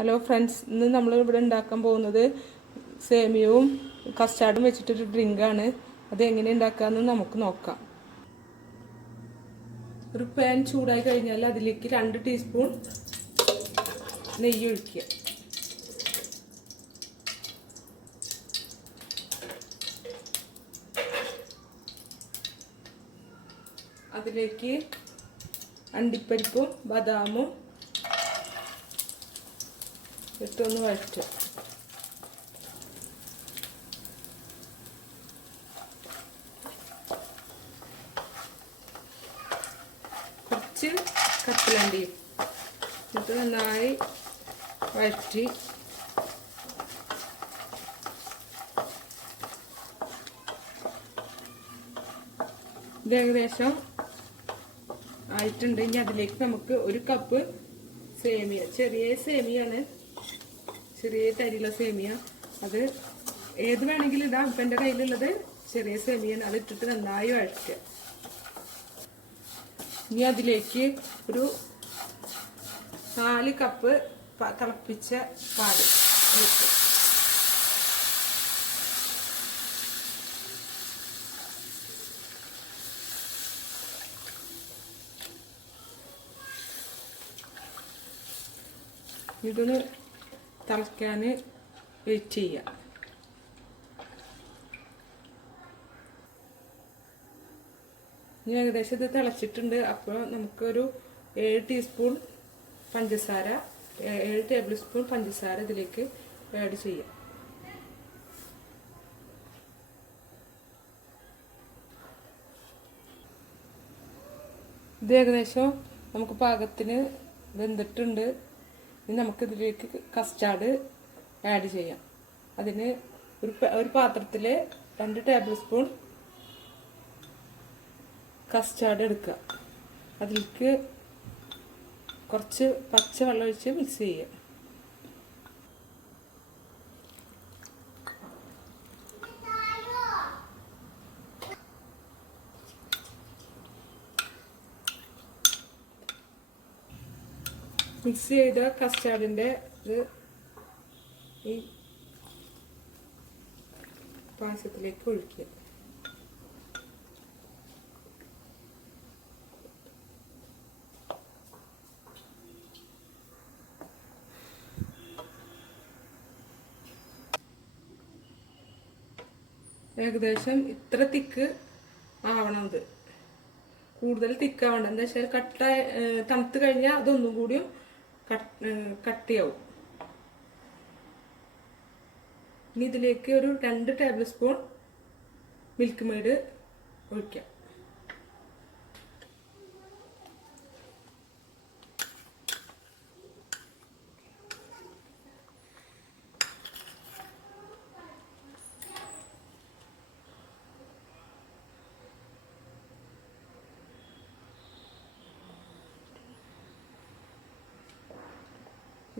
Hello friends, ഇന്ന് നമ്മൾ ഇവിടെ ഉണ്ടാക്കാൻ പോകുന്നത് സേമിയവും കസ്റ്റാർഡും വെച്ചിട്ടൊരു ഡ്രിങ്കാണ്. അത് എങ്ങനെ ഉണ്ടാക്കാമെന്ന് നമുക്ക് നോക്കാം. ഒരു പാൻ ചൂടായി കഴിഞ്ഞാൽ അതിലേക്ക് 2 ടീസ്പൂൺ നെയ്യ് ഒഴിക്കുക. അതിലേക്ക് അണ്ടിപ്പരിപ്പും ബദാമും ഇട്ടൊന്ന് വഴറ്റുക. കുറച്ച് കപ്പലണ്ടിയും ഇത് നന്നായി വഴറ്റി ഇത് ഏകദേശം ആയിട്ടുണ്ട്. ഇനി അതിലേക്ക് നമുക്ക് 1 കപ്പ് സേമിയ, ചെറിയ സേമിയാണ്, ചെറിയ തരിയുള്ള സേമിയ, അത് ഏത് വേണമെങ്കിലും ഇടാം. ഇപ്പം എൻ്റെ കയ്യിലുള്ളത് ചെറിയ സേമിയാണ്. അത് ഇട്ടിട്ട് നന്നായി വഴറ്റുക. ഇനി അതിലേക്ക് ഒരു 4 കപ്പ് തിളപ്പിച്ച പാല് ഒഴിക്കുക. ഇതൊന്ന് തിളയ്ക്കാൻ വെയിറ്റ് ചെയ്യുക. ഇനി ഏകദേശം ഇത് തിളച്ചിട്ടുണ്ട്. അപ്പോൾ നമുക്കൊരു 7 ടീസ്പൂൺ പഞ്ചസാര, 7 ടേബിൾ സ്പൂൺ പഞ്ചസാര ഇതിലേക്ക് ആഡ് ചെയ്യാം. ഇത് ഏകദേശം നമുക്ക് പാകത്തിന് വെന്തിട്ടുണ്ട്. ഇനി നമുക്കിതിലേക്ക് കസ്റ്റാർഡ് ആഡ് ചെയ്യാം. അതിന് ഒരു പാത്രത്തിൽ 2 ടേബിൾ സ്പൂൺ കസ്റ്റാർഡ് എടുക്കുക. അതിലേക്ക് കുറച്ച് പച്ചവെള്ളം ഒഴിച്ച് മിക്സ് ചെയ്യുക. മിക്സ് ചെയ്ത കസ്റ്റാർഡിൻ്റെ ഇത് ഈ പായസത്തിലേക്ക് ഒഴിക്കുക. ഏകദേശം ഇത്ര തിക്ക് ആവണം. ഇത് കൂടുതൽ തിക്കാവണം. എന്താ വെച്ചാൽ തണുത്ത് കഴിഞ്ഞാൽ അതൊന്നും കൂടിയും കട്ടിയാവും. ഇനി ഇതിലേക്ക് ഒരു 2 ടേബിൾ സ്പൂൺ മിൽക്ക് മെയ്ഡ് ഒഴിക്കാം.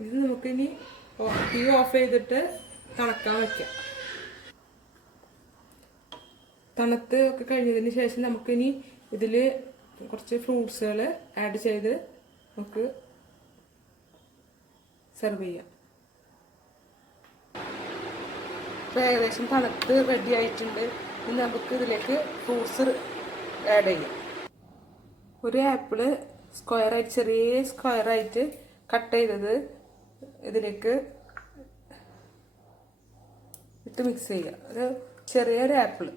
ഇത് നമുക്കിനി തീ ഓഫ് ചെയ്തിട്ട് തണുക്കാൻ വയ്ക്കാം. തണുത്ത് ഒക്കെ കഴിഞ്ഞതിന് ശേഷം നമുക്കിനി ഇതിൽ കുറച്ച് ഫ്രൂട്ട്സുകൾ ആഡ് ചെയ്ത് നമുക്ക് സെർവ് ചെയ്യാം. ഇപ്പോൾ ഏകദേശം തണുത്ത് റെഡി ആയിട്ടുണ്ട്. ഇനി നമുക്ക് ഇതിലേക്ക് ഫ്രൂട്ട്സ് ആഡ് ചെയ്യാം. ഒരു ആപ്പിള് സ്ക്വയറായിട്ട്, ചെറിയ സ്ക്വയറായിട്ട് കട്ട് ചെയ്തത് ഇതിലേക്ക് ഇട്ട് മിക്സ് ചെയ്യുക. ഒരു ചെറിയൊരു ആപ്പിള്,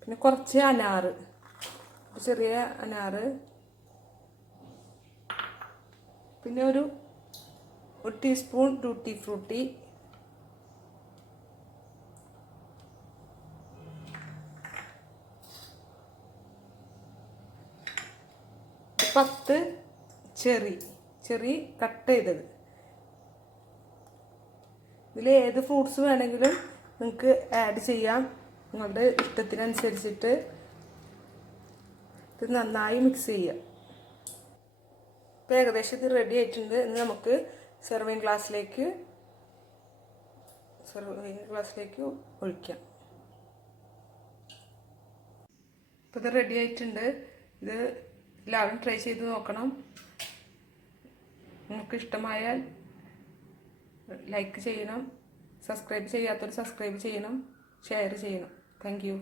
പിന്നെ കുറച്ച് അനാറ്, ചെറിയ അനാറ്, പിന്നെ ഒരു ടീസ്പൂൺ ടൂട്ടി ഫ്രൂട്ടി, പത്ത് ചെറി കട്ട് ചെയ്തത്. ഇതിൽ ഏത് ഫ്രൂട്ട്സ് വേണമെങ്കിലും നിങ്ങൾക്ക് ആഡ് ചെയ്യാം, നിങ്ങളുടെ ഇഷ്ടത്തിനനുസരിച്ചിട്ട്. ഇത് നന്നായി മിക്സ് ചെയ്യുക. ഇപ്പോൾ ഏകദേശം ഇത് റെഡി ആയിട്ടുണ്ട്. ഇനി നമുക്ക് സെർവിങ് ഗ്ലാസ്സിലേക്ക് ഒഴിക്കാം. ഇപ്പോൾ ഇത് റെഡി ആയിട്ടുണ്ട്. ഇത് എല്ലാവരും ട്രൈ ചെയ്ത് നോക്കണം. നിങ്ങൾക്ക് ഇഷ്ടമായാൽ ലൈക്ക് ചെയ്യണം, സബ്സ്ക്രൈബ് ചെയ്യാത്തവർ സബ്സ്ക്രൈബ് ചെയ്യണം, ഷെയർ ചെയ്യണം. Thank you.